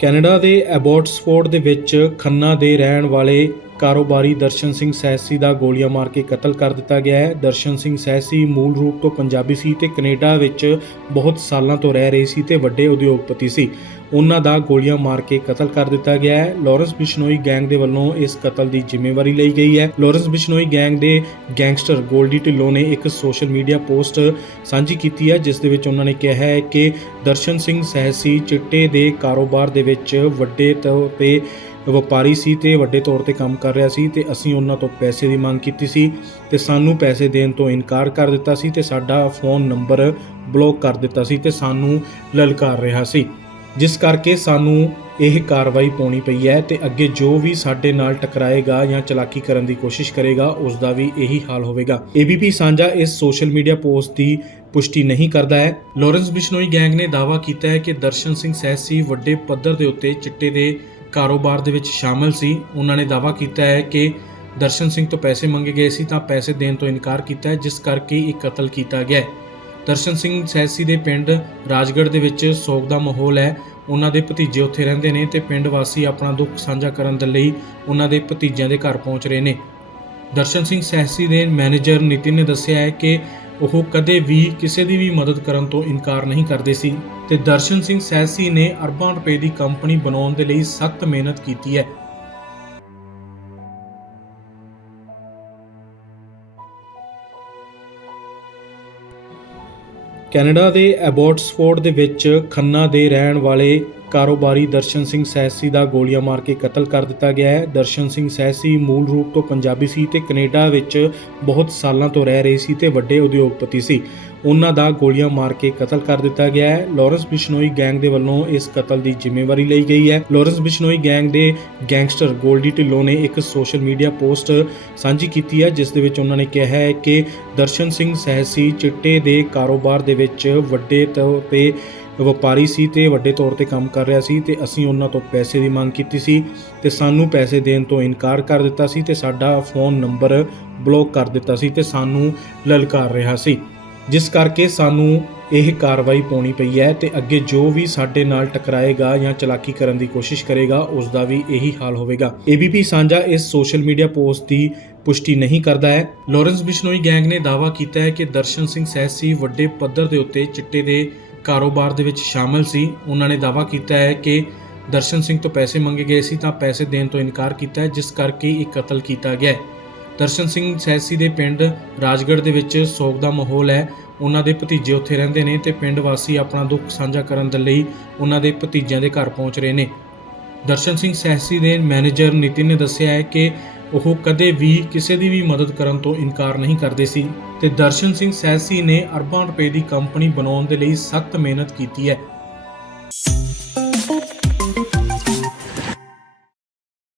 Canada ਦੇ ਐਬੋਟਸਫੋਰਡ ਦੇ ਵਿੱਚ ਖੰਨਾ ਦੇ ਰਹਿਣ ਵਾਲੇ ਕਾਰੋਬਾਰੀ ਦਰਸ਼ਨ ਸਿੰਘ ਸੈਸੀ ਦਾ ਗੋਲੀਆਂ ਮਾਰ ਕੇ ਕਤਲ ਕਰ ਦਿੱਤਾ ਗਿਆ ਹੈ। ਦਰਸ਼ਨ ਸਿੰਘ ਸੈਸੀ ਮੂਲ ਰੂਪ ਤੋਂ ਪੰਜਾਬੀ ਸੀ ਤੇ ਕੈਨੇਡਾ ਵਿੱਚ ਬਹੁਤ ਸਾਲਾਂ ਤੋਂ ਰਹਿ ਰਹੇ ਸੀ ਤੇ ਵੱਡੇ ਉਦਯੋਗਪਤੀ ਸੀ। ਉਹਨਾਂ ਦਾ ਗੋਲੀਆਂ ਮਾਰ ਕੇ ਕਤਲ ਕਰ ਦਿੱਤਾ ਗਿਆ ਹੈ। ਲਾਰੈਂਸ ਬਿਸ਼ਨੋਈ ਗੈਂਗ ਦੇ ਵੱਲੋਂ ਇਸ ਕਤਲ ਦੀ ਜ਼ਿੰਮੇਵਾਰੀ ਲਈ ਗਈ ਹੈ। ਲਾਰੈਂਸ ਬਿਸ਼ਨੋਈ ਗੈਂਗ ਦੇ ਗੈਂਗਸਟਰ ਗੋਲਡੀ ਢਿੱਲੋਂ ਨੇ ਇੱਕ ਸੋਸ਼ਲ ਮੀਡੀਆ ਪੋਸਟ ਸਾਂਝੀ ਕੀਤੀ ਹੈ, ਜਿਸ ਦੇ ਵਿੱਚ ਉਹਨਾਂ ਨੇ ਕਿਹਾ ਹੈ ਕਿ ਦਰਸ਼ਨ ਸਿੰਘ ਸਹਿਸੀ ਚਿੱਟੇ ਦੇ ਕਾਰੋਬਾਰ ਦੇ ਵਿੱਚ ਵੱਡੇ ਤੌਰ ਤੇ ਵਪਾਰੀ ਸੀ ਤੇ ਵੱਡੇ ਤੌਰ ਤੇ ਕੰਮ ਕਰ ਰਿਹਾ ਸੀ ਤੇ ਅਸੀਂ ਉਹਨਾਂ ਤੋਂ ਪੈਸੇ ਦੀ ਮੰਗ ਕੀਤੀ ਸੀ ਤੇ ਸਾਨੂੰ ਪੈਸੇ ਦੇਣ ਤੋਂ ਇਨਕਾਰ ਕਰ ਦਿੱਤਾ ਸੀ ਤੇ ਸਾਡਾ ਫੋਨ ਨੰਬਰ ਬਲੌਕ ਕਰ ਦਿੱਤਾ ਸੀ ਤੇ ਸਾਨੂੰ ਲਲਕਾਰ ਰਿਹਾ ਸੀ। ਜਿਸ ਕਰਕੇ ਸਾਨੂੰ ਇਹ ਕਾਰਵਾਈ ਪਾਉਣੀ ਪਈ ਹੈ ਤੇ ਅੱਗੇ ਜੋ ਵੀ ਸਾਡੇ ਨਾਲ ਟਕਰਾਏਗਾ ਜਾਂ ਚਲਾਕੀ ਕਰਨ ਦੀ ਕੋਸ਼ਿਸ਼ ਕਰੇਗਾ ਉਸ ਦਾ ਵੀ ਇਹੀ ਹਾਲ ਹੋਵੇਗਾ। ABP ਸਾਂਝਾ ਇਸ ਸੋਸ਼ਲ ਮੀਡੀਆ ਪੋਸਟ ਦੀ ਪੁਸ਼ਟੀ ਨਹੀਂ ਕਰਦਾ ਹੈ। ਲਾਰੈਂਸ ਬਿਸ਼ਨੋਈ ਗੈਂਗ ਨੇ ਦਾਅਵਾ ਕੀਤਾ ਹੈ ਕਿ ਦਰਸ਼ਨ ਸਿੰਘ ਸੈਸੀ ਵੱਡੇ ਪੱਧਰ ਦੇ ਉੱਤੇ ਚਿੱਟੇ ਦੇ ਕਾਰੋਬਾਰ ਦੇ ਵਿੱਚ ਸ਼ਾਮਲ ਸੀ। ਉਹਨਾਂ ਨੇ ਦਾਅਵਾ ਕੀਤਾ ਹੈ ਕਿ ਦਰਸ਼ਨ ਸਿੰਘ ਤੋਂ ਪੈਸੇ ਮੰਗੇ ਗਏ ਸੀ ਤਾਂ ਪੈਸੇ ਦੇਣ ਤੋਂ ਇਨਕਾਰ ਕੀਤਾ ਹੈ, ਜਿਸ ਕਰਕੇ ਇਹ ਕਤਲ ਕੀਤਾ ਗਿਆ ਹੈ। ਦਰਸ਼ਨ ਸਿੰਘ ਸੈਸੀ ਦੇ ਪਿੰਡ ਰਾਜਗੜ੍ਹ ਦੇ ਵਿੱਚ ਸੋਗ ਦਾ ਮਾਹੌਲ ਹੈ। ਉਹਨਾਂ ਦੇ ਭਤੀਜੇ ਉੱਥੇ ਰਹਿੰਦੇ ਨੇ ਤੇ ਪਿੰਡ ਵਾਸੀ ਆਪਣਾ ਦੁੱਖ ਸਾਂਝਾ ਕਰਨ ਦੇ ਲਈ ਉਹਨਾਂ ਦੇ ਭਤੀਜਿਆਂ ਦੇ ਘਰ ਪਹੁੰਚ ਰਹੇ ਨੇ। ਦਰਸ਼ਨ ਸਿੰਘ ਸੈਸੀ ਦੇ ਮੈਨੇਜਰ ਨਿਤਿਨ ਨੇ ਦੱਸਿਆ ਹੈ ਕਿ ਉਹ ਕਦੇ ਵੀ ਕਿਸੇ ਦੀ ਵੀ ਮਦਦ ਕਰਨ ਤੋਂ ਇਨਕਾਰ ਨਹੀਂ ਕਰਦੇ ਸੀ ਤੇ ਦਰਸ਼ਨ ਸਿੰਘ ਸੈਸੀ ਨੇ ਅਰਬਾਂ ਰੁਪਏ ਦੀ ਕੰਪਨੀ ਬਣਾਉਣ ਦੇ ਲਈ ਸਖਤ ਮਿਹਨਤ ਕੀਤੀ ਹੈ। ਕੈਨੇਡਾ ਦੇ ਐਬੋਟਸਫੋਰਡ ਦੇ ਵਿੱਚ ਖੰਨਾ ਦੇ ਰਹਿਣ ਵਾਲੇ ਕਾਰੋਬਾਰੀ ਦਰਸ਼ਨ ਸਿੰਘ ਸੈਸੀ ਦਾ ਗੋਲੀਆਂ ਮਾਰ ਕੇ ਕਤਲ ਕਰ ਦਿੱਤਾ ਗਿਆ ਹੈ। ਦਰਸ਼ਨ ਸਿੰਘ ਸੈਸੀ ਮੂਲ ਰੂਪ ਤੋਂ ਪੰਜਾਬੀ ਸੀ ਤੇ ਕੈਨੇਡਾ ਵਿੱਚ ਬਹੁਤ ਸਾਲਾਂ ਤੋਂ ਰਹਿ ਰਹੇ ਸੀ ਤੇ ਵੱਡੇ ਉਦਯੋਗਪਤੀ ਸੀ। ਉਹਨਾਂ ਦਾ ਗੋਲੀਆਂ ਮਾਰ ਕੇ ਕਤਲ ਕਰ ਦਿੱਤਾ ਗਿਆ ਹੈ। ਲਾਰੈਂਸ ਬਿਸ਼ਨੋਈ ਗੈਂਗ ਦੇ ਵੱਲੋਂ ਇਸ ਕਤਲ ਦੀ ਜ਼ਿੰਮੇਵਾਰੀ ਲਈ ਗਈ ਹੈ। ਲਾਰੈਂਸ ਬਿਸ਼ਨੋਈ ਗੈਂਗ ਦੇ ਗੈਂਗਸਟਰ ਗੋਲਡੀ ਢਿੱਲੋਂ ਨੇ ਇੱਕ ਸੋਸ਼ਲ ਮੀਡੀਆ ਪੋਸਟ ਸਾਂਝੀ ਕੀਤੀ ਹੈ, ਜਿਸ ਦੇ ਵਿੱਚ ਉਹਨਾਂ ਨੇ ਕਿਹਾ ਹੈ ਕਿ ਦਰਸ਼ਨ ਸਿੰਘ ਸਹਿਸੀ ਚਿੱਟੇ ਦੇ ਕਾਰੋਬਾਰ ਦੇ ਵਿੱਚ ਵੱਡੇ ਤੌਰ ਤੇ ਵਪਾਰੀ ਸੀ ਤੇ ਵੱਡੇ ਤੌਰ ਤੇ ਕੰਮ ਕਰ ਰਿਹਾ ਸੀ ਤੇ ਅਸੀਂ ਉਹਨਾਂ ਤੋਂ ਪੈਸੇ ਦੀ ਮੰਗ ਕੀਤੀ ਸੀ ਤੇ ਸਾਨੂੰ ਪੈਸੇ ਦੇਣ ਤੋਂ ਇਨਕਾਰ ਕਰ ਦਿੱਤਾ ਸੀ ਤੇ ਸਾਡਾ ਫੋਨ ਨੰਬਰ ਬਲੌਕ ਕਰ ਦਿੱਤਾ ਸੀ ਤੇ ਸਾਨੂੰ ਲਲਕਾਰ ਰਿਹਾ ਸੀ। ਜਿਸ ਕਰਕੇ ਸਾਨੂੰ ਇਹ ਕਾਰਵਾਈ ਪਾਉਣੀ ਪਈ ਹੈ ਤੇ ਅੱਗੇ ਜੋ ਵੀ ਸਾਡੇ ਨਾਲ ਟਕਰਾਏਗਾ ਜਾਂ ਚਲਾਕੀ ਕਰਨ ਦੀ ਕੋਸ਼ਿਸ਼ ਕਰੇਗਾ, ਉਸ ਦਾ ਵੀ ਇਹੀ ਹਾਲ ਹੋਵੇਗਾ। ABP ਸਾਂਝਾ ਇਸ ਸੋਸ਼ਲ ਮੀਡੀਆ ਪੋਸਟ ਦੀ ਪੁਸ਼ਟੀ ਨਹੀਂ ਕਰਦਾ ਹੈ। ਲਾਰੈਂਸ ਬਿਸ਼ਨੋਈ ਗੈਂਗ ਨੇ ਦਾਅਵਾ ਕੀਤਾ ਹੈ ਕਿ ਦਰਸ਼ਨ ਸਿੰਘ ਸੈਸੀ ਵੱਡੇ ਪੱਧਰ ਦੇ ਉੱਤੇ ਚਿੱਟੇ ਦੇ ਕਾਰੋਬਾਰ ਦੇ ਵਿੱਚ ਸ਼ਾਮਲ ਸੀ। ਉਹਨਾਂ ਨੇ ਦਾਅਵਾ ਕੀਤਾ ਹੈ ਕਿ ਦਰਸ਼ਨ ਸਿੰਘ ਤੋਂ ਪੈਸੇ ਮੰਗੇ ਗਏ ਸੀ ਤਾਂ ਪੈਸੇ ਦੇਣ ਤੋਂ ਇਨਕਾਰ ਕੀਤਾ ਹੈ, ਜਿਸ ਕਰਕੇ ਇਹ ਕਤਲ ਕੀਤਾ ਗਿਆ ਹੈ। ਦਰਸ਼ਨ ਸਿੰਘ ਸੈਸੀ ਦੇ ਪਿੰਡ ਰਾਜਗੜ੍ਹ ਦੇ ਵਿੱਚ ਸੋਗ ਦਾ ਮਾਹੌਲ ਹੈ। ਉਹਨਾਂ ਦੇ ਭਤੀਜੇ ਉੱਥੇ ਰਹਿੰਦੇ ਨੇ ਤੇ ਪਿੰਡ ਵਾਸੀ ਆਪਣਾ ਦੁੱਖ ਸਾਂਝਾ ਕਰਨ ਦੇ ਲਈ ਉਹਨਾਂ ਦੇ ਭਤੀਜਿਆਂ ਦੇ ਘਰ ਪਹੁੰਚ ਰਹੇ ਨੇ। ਦਰਸ਼ਨ ਸਿੰਘ ਸੈਸੀ ਦੇ ਮੈਨੇਜਰ ਨਿਤਿਨ ਨੇ ਦੱਸਿਆ ਹੈ ਕਿ ਉਹ ਕਦੇ ਵੀ ਕਿਸੇ ਦੀ ਵੀ ਮਦਦ ਕਰਨ ਤੋਂ ਇਨਕਾਰ ਨਹੀਂ ਕਰਦੇ ਸੀ ਤੇ ਦਰਸ਼ਨ ਸਿੰਘ ਸੈਸੀ ਨੇ ਅਰਬਾਂ ਰੁਪਏ ਦੀ ਕੰਪਨੀ ਬਣਾਉਣ ਦੇ ਲਈ ਸਖਤ ਮਿਹਨਤ ਕੀਤੀ ਹੈ।